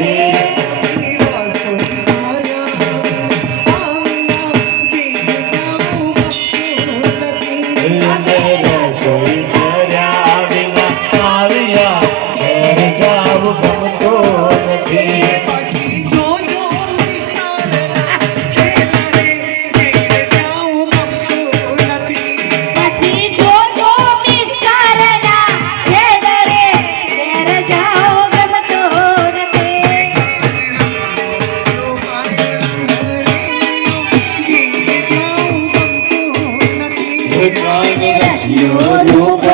Hey, Yo, yo, yo,